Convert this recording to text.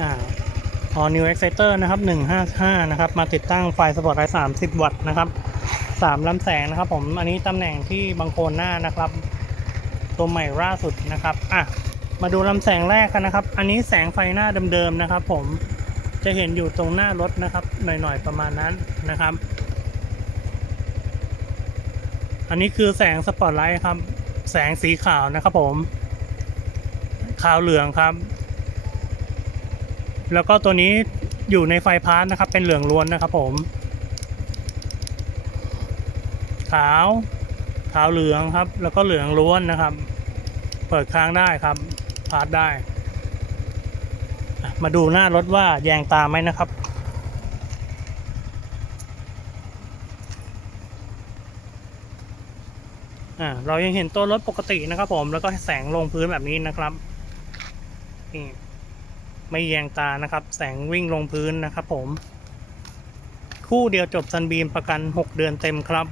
อ่า All New Exciter นะครับ 155 นะครับ มาติดตั้งไฟสปอร์ตไลท์30 วัตต์นะครับ3ลำแสงนะครับผม อันนี้ตำแหน่งที่บังโคนหน้านะครับ ตัวใหม่ล่าสุดนะครับ อะ มาดูลำแสงแรกกันนะครับ อันนี้แสงไฟหน้าเดิมๆนะครับผมจะเห็นอยู่ตรงหน้ารถนะครับ หน่อยๆประมาณนั้นนะครับ อันนี้คือแสงสปอตไลท์ครับ แสงสีขาวนะครับผม ขาวเหลืองครับ แล้วก็ตัวนี้อยู่ในไฟพาร์ทนะครับ เป็นเหลืองล้วนนะครับผม ขาว ขาวเหลืองครับ แล้วก็เหลืองล้วนนะครับ เปิดค้างได้ครับ พาร์ทได้ มาดูหน้ารถว่าแยงตาไหมนะครับอ่าเรายังเห็นตัวรถปกตินะครับผมแล้วก็แสงลงพื้นแบบนี้นะครับนี่ ไม่แยงตานะครับ แสงวิ่งลงพื้นนะครับผม คู่เดียวจบซันบีมประกัน 6 เดือนเต็มครับ